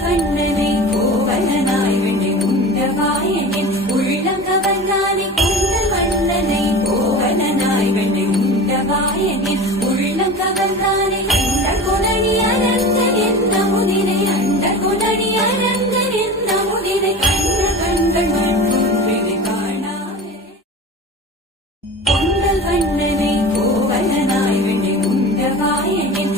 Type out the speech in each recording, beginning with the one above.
கண்ணனை கோவலனாய் வினை உண்ட வாயனின் உள்ளம் கவர்ந்தானை கொண்ட கண்ணனை கோவலனாய் வினை உண்ட வாயனின் உள்ளம் கவர்ந்தானை கண்ட குணடி அறந்த எந்த முதிரை அண்ட குணடி அறந்த எந்த முதிரை கண்ண கண்கள் உண்ட வாயனின்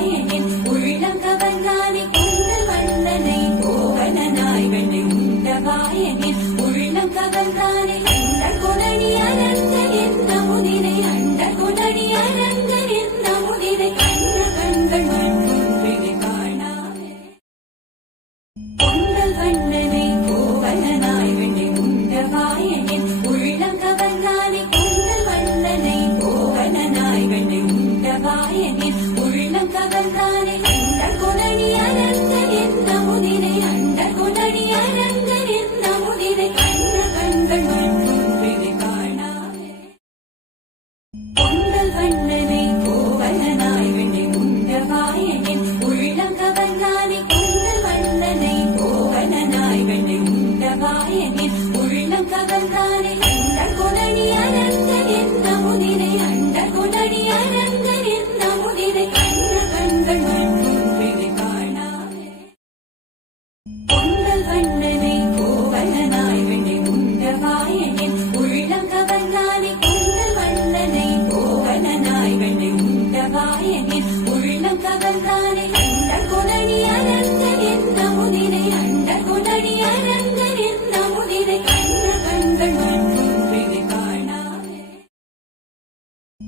நாயனின் உள்ளம் கவர்ந்தானே கொண்ட வண்ணனை கோவலனாய் வெண்ணை உண்ட வாயனின் உள்ளம் கவர்ந்தானே ತಗಲ್ದಾರೆ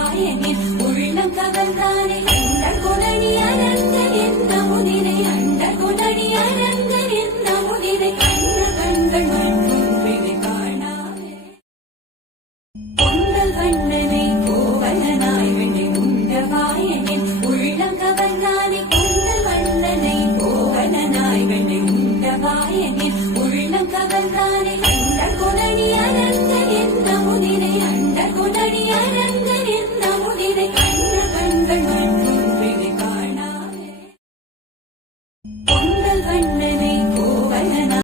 நாயனே உள்ளம் கவர்ந்தானே அண்ட குணனி அனந்த எந்த முதிரை அண்ட குணனி அனந்த எந்த முதிரை உள்ளம் கவர்ந்தானே.